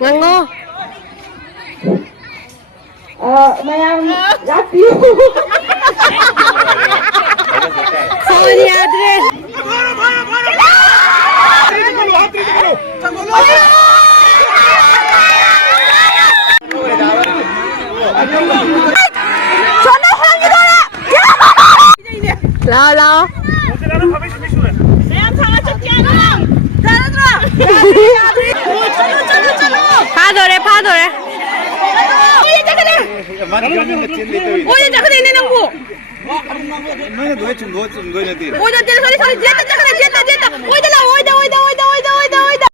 Ngango. Mayang love you. Phone याद रे. lao lao. pha rồi đấy, pha rồi đấy. ôi chắc cái này nên không bu. ôi đó sorry sorry chết ôi đó là ôi đó.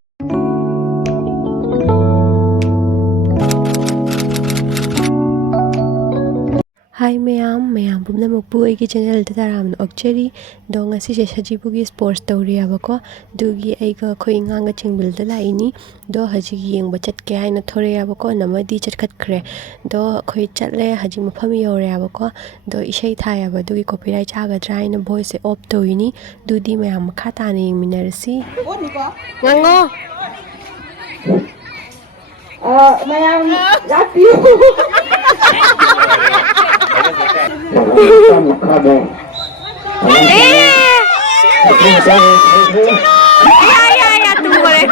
Hi mayam pumnamakpu aigi channel da taramna okchari do ngasi se sajibugi sports tawriya bako dugi aiga khoinga chingbil da laini do haji yengba chatke haina thoreya bako namadi chatkhatre do khoi chatle haji mafam yoreya bako do isai thaya ba dugi copyright chagadra haina voice off toini dudi mayam khata na yengminarasi ngango Mayang love you. Ya tunggu boleh.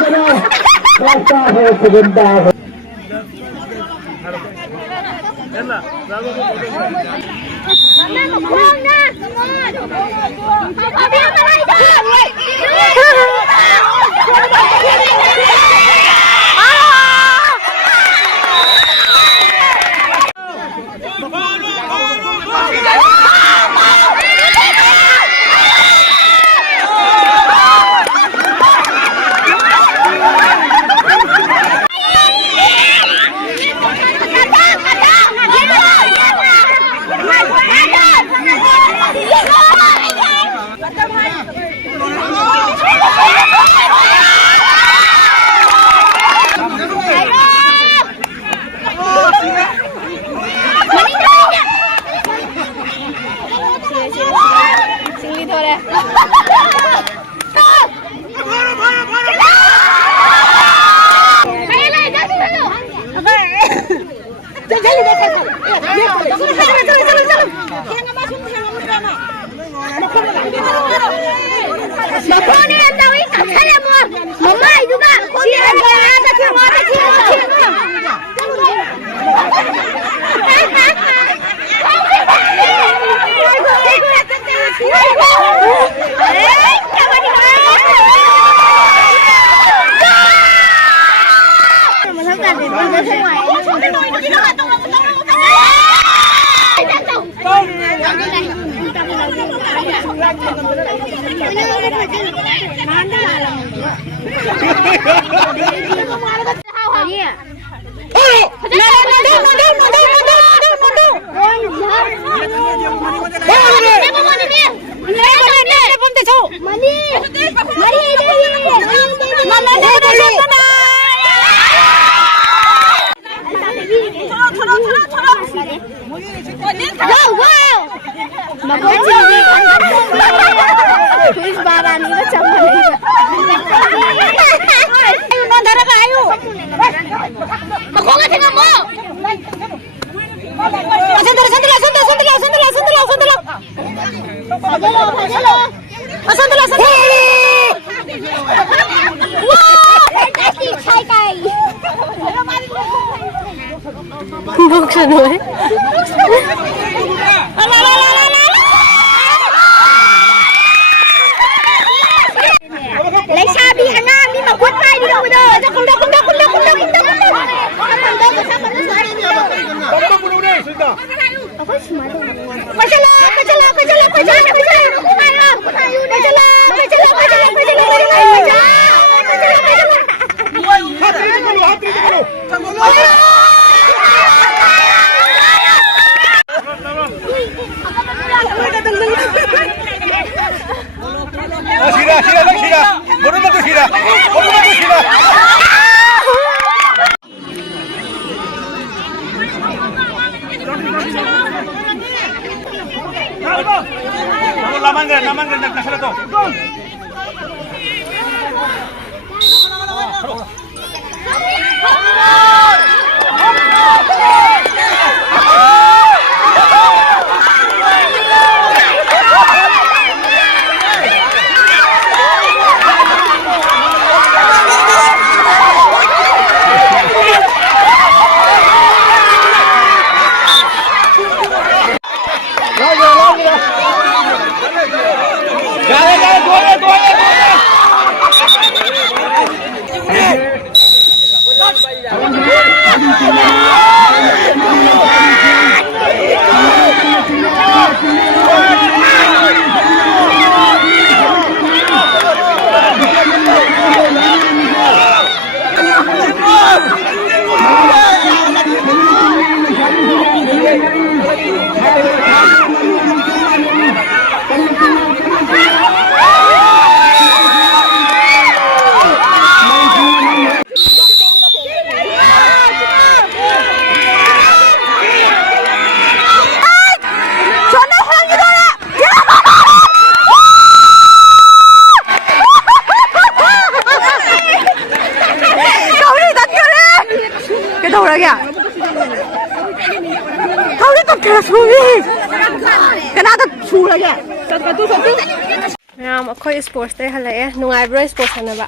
अखोई sports ते हलाए नुंगाइब्रो sports हनबा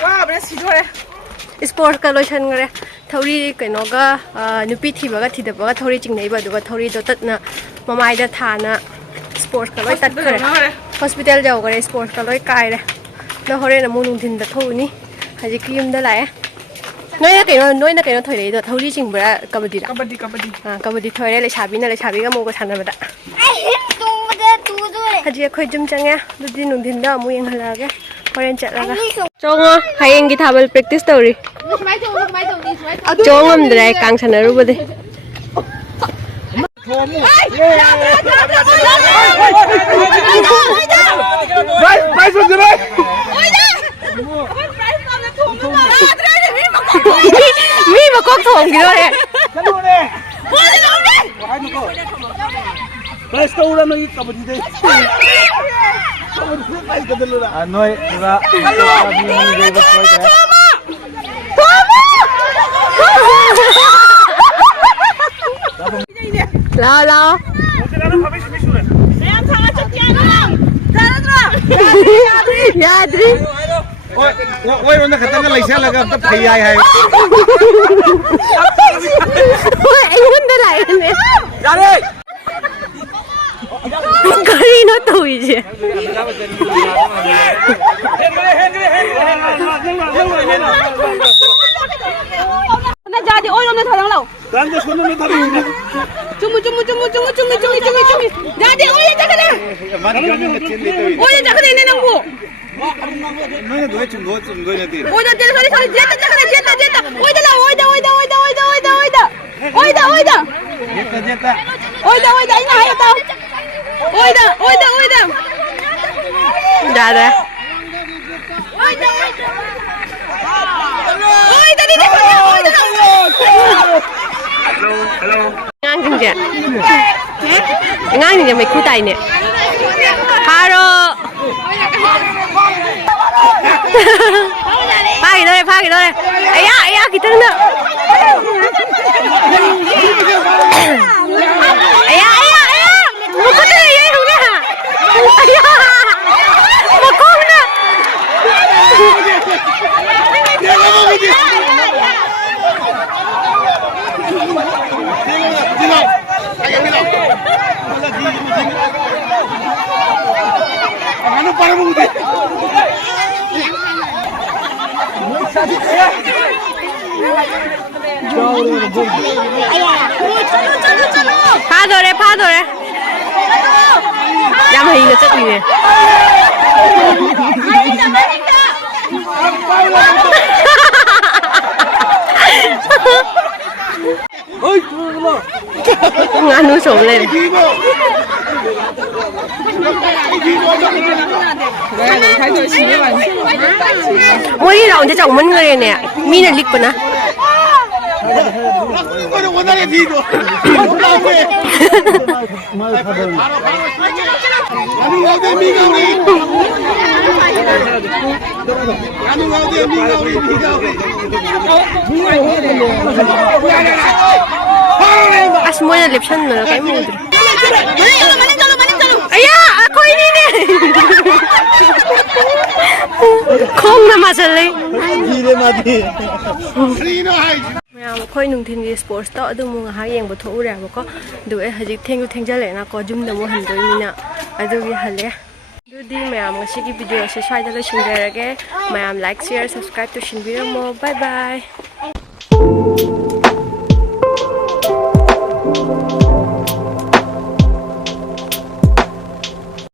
वाब्रे Sidore sports का लोइसनगरे थौरी कइनोगा नुपी थिबगा थिदबगा थौरी चिंगनैबा दुगा थौरी दो ततना ममाइदा थाना sports का लोइ तत्करे hospital जावगरे sports का लोइ काइरे द होरे न मुनुं दिन द थौनी हजि क्रीम द लाए नोइना कइनो थोइले दो थौरी चिंगबरा कबड्डी हां कबड्डी थोइरे लेसाबिगा मोगा सानबदा हजी अखोई जुम चंगे दुदी नुंदिन दा अमु यंगहलागे होरेन चटलागा चोंगो हयेंगी थाबल प्रैक्टिस तौरी चोंगमद्रे कांग सनरुबदे मी मकोक थोंगिरोरे Let's go udah lagi kabut deh. Anoy, udah. Lao. Ya, Adri. Oi, mana katanya laisa laga tak payah hai. Oi, ayun dah lain ni. Jare. Kari no tu je. Na jadi oi omna tharang lau. Dan je sono ne thari. Cumu. Jadi oi jaga na. Oi jaga na nang bu. Mana dua cum dua nanti. Oi jaga sorry jeta. Oi da. Jeta. Oi da ina hayo tau. Oi da. Dah dah. Oi da ni. Hello. Ngang jeng je. Ngang jeng je mai khu tai ne. Haro. Pagi dore. Ayah kita nak. Ayah. Muka tu ayah huna. Ayah. Muka huna. Ano para mo ulit? Pha rồi. Yam hình là chất gì nè. Ngã núi sụp lên. Ôi đi đâu cho chồng mình người nè, mi này lịch bữa nè. 하나의 비도. 아니 어디 미가 우리. 아니 어디 미가 우리 미가 우리. As mo na lipsan mo kay mo. Aya, ako ini ni. Khong na masale. Gire mati. Rino hai. Mayam khoi nung thin gi sports to adu mo nga yeng bo tho ure ba ko. Du e hajik theng jale na ko jum na mo han doi mina. Adu gi hale. Du di mayam nga sigi video se sai da lo shin derage. Mayam like share subscribe to shin video mo. Bye bye.